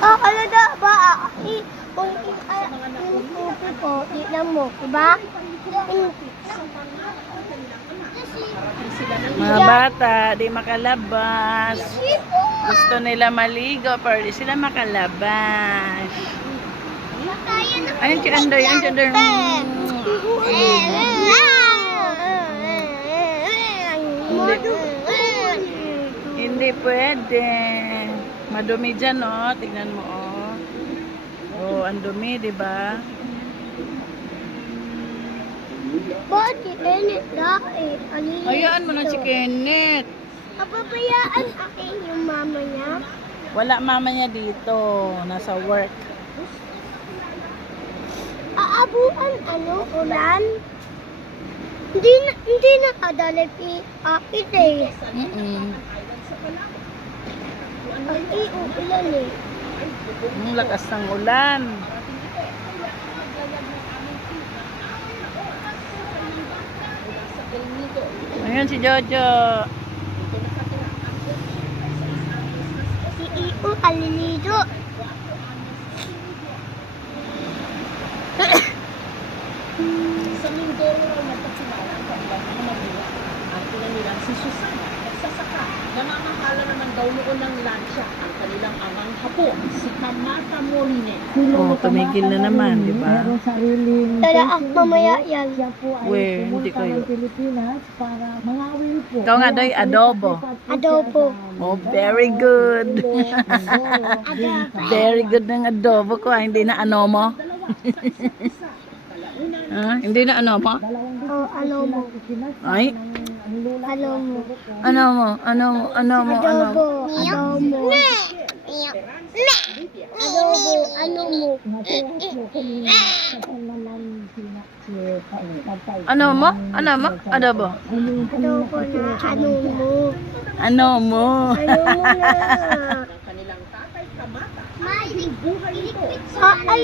Alada ba? Kung yung pupi ko, tignan mo, diba? Mga bata, di makalabas. Gusto nila maligo, pero di sila makalabas. Ayun si Andoy, ayun si Andoy. Hindi pwede. Madumi dyan, oh. Tingnan mo, oh. Oh, ang dumi, di ba? Bakit si Kenneth dahil? Hayaan mo na si Kenneth. Papabayaan akin yung mama niya. Wala mama niya dito. Nasa work. Aabuan ulan? Hindi na kadalip akin eh. Ulan eh. Ang lakas ng ulan. Ayun si Jojo. Si Iyo kalilido. Sa Mindoro raw nagpasimula ang pagbago ng magulang. Ang pinanilang si Susana, nagsasaka. Namamahala naman daw noon ng lansya ang kanilang amang hapo, si Kamata Moline. Oh, tumigil na naman, di ba? Merong sariling Talaak mamaya yan. siya po ay Weh, hindi pumunta kayo. ng Pilipinas para mangawil po. Ikaw nga, Doy, adobo. Adobo. Oh, very good. Very good ng adobo ko. Hindi na ano mo? Hindi na ano mo? Oh, ano mo? Ay, Ano mo? ano mo? Ano mo? Ano mo? Ano mo? Adobo. Adobo. Adobo. Ano mo? Ano mo? Ano mo? Adobo. Adobo na. Ano mo? Ano mo? Ano mo na? Ang kanilang tatay Kamata, May, buhay ito. ay,